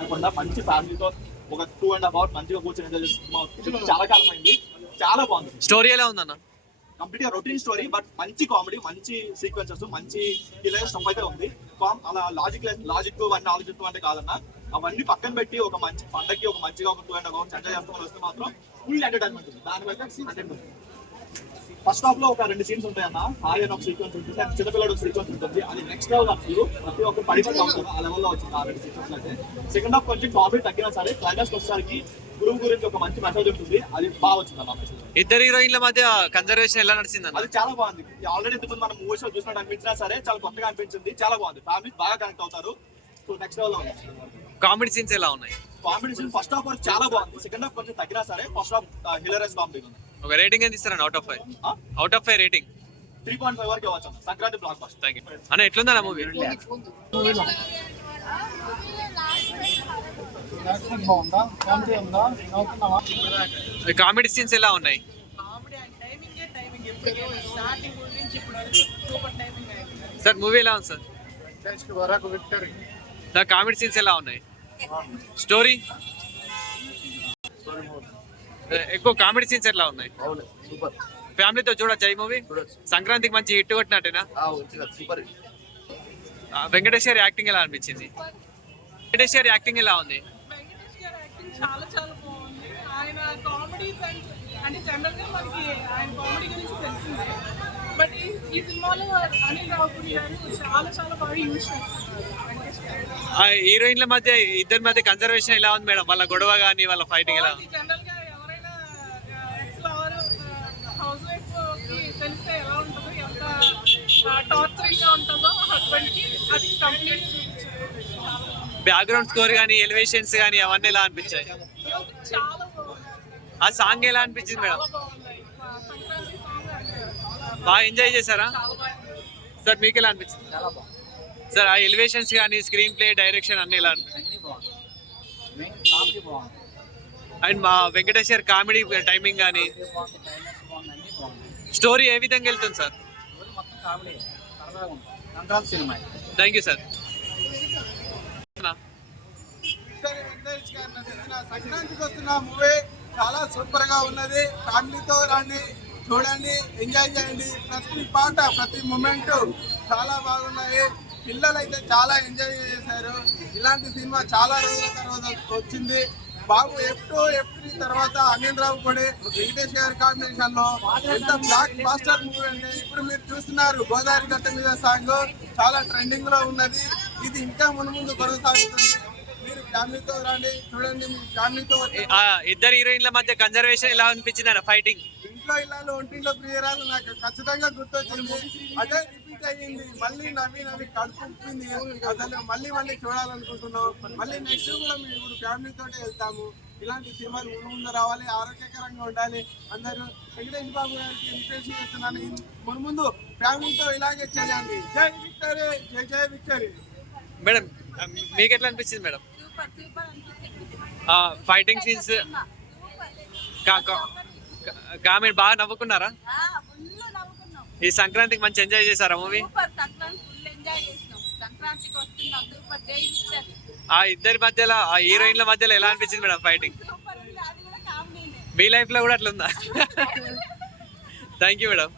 కాకుండా మంచి ఫ్యామిలీతో ఒక 2.5 hours మంచిగా కూర్చొని ఎంజాయ్ చేస్తున్నాం. చాలా కాలం అయింది. చాలా బాగుంది. స్టోరీ ఎలా ఉందన్న? కంప్లీట్ గా రొటీన్ స్టోరీ, బట్ మంచి కామెడీ, మంచి సీక్వెన్సెస్, మంచి హిలేరియస్ స్టఫ్ అయితే ఉంది. అలా లాజిక్ అన్ని ఆలోచిస్తూ అంటే కాదన్న, అవన్నీ పక్కన పెట్టి ఒక మంచి పండగకి ఒక మంచిగా ఒక 2.5 hours ఎంజాయ్ చేస్తామని వస్తే మాత్రం ఫుల్ ఎంటర్టైన్మెంట్ ఉంది. దానివల్ల ఫస్ట్ హాఫ్ లో ఒక 2 సీన్స్ ఉంటాయన్న. హాయ్ అని ఒక సీక్వెన్స్ ఉంటుంది, చిన్నపిల్లడు ఒక సీక్వెన్స్ ఉంటుంది. అది నెక్స్ట్ లెవెల్ అసలు ప్రతి ఒక్క పడిపోయి అవుతుంది. ఆ లెవెల్లో వచ్చింది ఆ 2 సీక్వెన్స్ అయితే. సెకండ్ హాఫ్ కొంచెం కామెడీ తగ్గినా సరే క్లైమాక్స్ వచ్చేసరికి గురువు గురించి ఒక మంచి మెసేజ్ ఉంటుంది. అది బాగా వచ్చింది అన్న. ఇద్దరు హీరోయిన్ల మధ్య కన్జర్వేషన్ ఎలా నడిచింది? అది చాలా బాగుంది. ఆల్రెడీ ఇంతకుముందు మనం మూవీస్ లో చూసినట్టు అనిపించినా సరే చాలా కొత్తగా అనిపించింది. చాలా బాగుంది. ఫ్యామిలీ బాగా కనెక్ట్ అవుతారు. సో నెక్స్ట్ లెవెల్ ఉంది. కామెడీ సీన్స్ ఎలా ఉన్నాయి? కామెడీ సీన్ ఫస్ట్ హాఫ్ వరకు చాలా బాగుంది. సెకండ్ హాఫ్ కొంచెం తగ్గినా సరే ఫస్ట్ హాఫ్ హిలేరియస్ కామెడీ ఉంది. ఒక రేటింగ్ ఎంత ఇస్తారన్న? అవుట్ ఆఫ్ 5 రేటింగ్ 3.5 వరకు ఇవ్వచ్చు. Sankranti block buster. Thank you అన్న. ఎట్లుందా మూవీ? కామెడీ సీన్స్ ఎలా ఉన్నాయి? సార్ మూవీ ఎలా ఉంది సార్? కామెడీ సీన్స్ ఎలా ఉన్నాయి? స్టోరీ ఎక్కువ కామెడీ సీన్స్ ఎలా ఉన్నాయి? ఫ్యామిలీతో చూడొచ్చా ఈ మూవీ? సంక్రాంతికి మంచి హిట్ కొట్టినట్టేనా? వెంకటేశ్వర్ యాక్టింగ్ ఎలా అనిపించింది? వెంకటేశ్వర్ యాక్టింగ్ ఎలా ఉంది? చాలా చాలా బాగుంది. ఆయన కామెడీ అంటే జనరల్ గా మనకి ఆయన కామెడీ గురించి తెలిసిందే, బట్ ఈ సినిమాలో అనిల్ రావుపూడి గారు చాలా చాలా బాగా యూజ్ చేస్తున్నారు. హీరోయిన్ల మధ్య ఇద్దరి మధ్య కన్సర్వేషన్ ఎలా ఉంది మేడం? వాళ్ళ గొడవ కానీ వాళ్ళ ఫైటింగ్ ఎలా? జనరల్ గా ఎవరైనా ఎక్స్ లవర్ హౌస్ వైఫ్ కి తెలిస్తే ఎలా ఉంటుందో, ఎంత టార్చరింగ్ గా ఉంటుందో హస్బెండ్ కి, అది కంప్లీట్ బ్యాక్గ్రౌండ్ స్కోర్ కానీ ఎలివేషన్స్ కానీ అవన్నీ ఎలా అనిపించాయి? చాలా బాగుంది. ఆ సాంగ్ ఎలా అనిపించింది మేడం? సంక్రాంతి సాంగ్ బాగా ఎంజాయ్ చేశారా సార్? మీకు ఎలా అనిపించింది సార్? ఆ ఎలివేషన్స్ కానీ స్క్రీన్ ప్లే డైరెక్షన్ అన్ని ఎలా అనిపించింది? అండ్ మా వెంకటేశ్వర్ కామెడీ టైమింగ్ కానీ స్టోరీ ఏ విధంగా వెళ్తుంది సార్? Thank you sir. సంక్రాంతికి వస్తున్న మూవీ చాలా సూపర్ గా ఉన్నది. ఫ్యామిలీతో రండి, చూడండి, ఎంజాయ్ చేయండి. ప్రతి పాట, ప్రతి మూమెంట్ చాలా బాగున్నాయి. పిల్లలు అయితే చాలా ఎంజాయ్ చేశారు. ఇలాంటి సినిమా చాలా రోజుల తర్వాత వచ్చింది. బాబు ఎఫ్టీ తర్వాత అనిల్ రావుపూడి వెంకటేష్ గారి కాంబినేషన్ లో ఎంత బ్లాక్ బాస్టర్ మూవీ అంటే ఇప్పుడు మీరు చూస్తున్నారు. గోదావరి గట్ట మీద సాంగ్ చాలా ట్రెండింగ్ లో ఉన్నది. ఇది ఇంకా ముందు కొనసాగుతుంది. మీరు ఫ్యామిలీతో రండి, చూడండి. మీ ఫ్యామిలీతో ఇద్దరు హీరోయిన్ల మధ్య కన్జర్వేషన్ ఎలా అనిపించింది అన్న? ఫైటింగ్ ఇంట్లో ఇల్లాలు ఒంటింట్లో ప్రియరాలు నాకు ఖచ్చితంగా గుర్తొచ్చింది. అదే రిపీట్ అయ్యింది. మళ్ళీ నవ్వి కడుపుంది. అసలు మళ్ళీ చూడాలనుకుంటున్నాం. మళ్ళీ నెక్స్ట్ కూడా మేము ఇప్పుడు ఫ్యామిలీతో వెళ్తాము. ఇలాంటి సినిమాలు ముందు రావాలి, ఆరోగ్యకరంగా ఉండాలి. అందరూ వెంకటేష్ బాబు గారికి రిక్వెస్ట్ చేస్తున్నాను, ముందు ఫ్యామిలీతో ఇలాగే చేయండి. జై విక్టరీ, జై విక్టరీ. మేడం మీకు ఎట్లా అనిపించింది మేడం? ఫైటింగ్ సీన్స్ కామెడీ బాగా నవ్వుకున్నారా? ఈ సంక్రాంతికి మంచి ఎంజాయ్ చేశారా మూవీ? ఆ ఇద్దరి మధ్యలో, ఆ హీరోయిన్ల మధ్యలో ఎలా అనిపించింది మేడం ఫైటింగ్? మీ లైఫ్ లో కూడా అట్లా ఉందా? Thank you madam.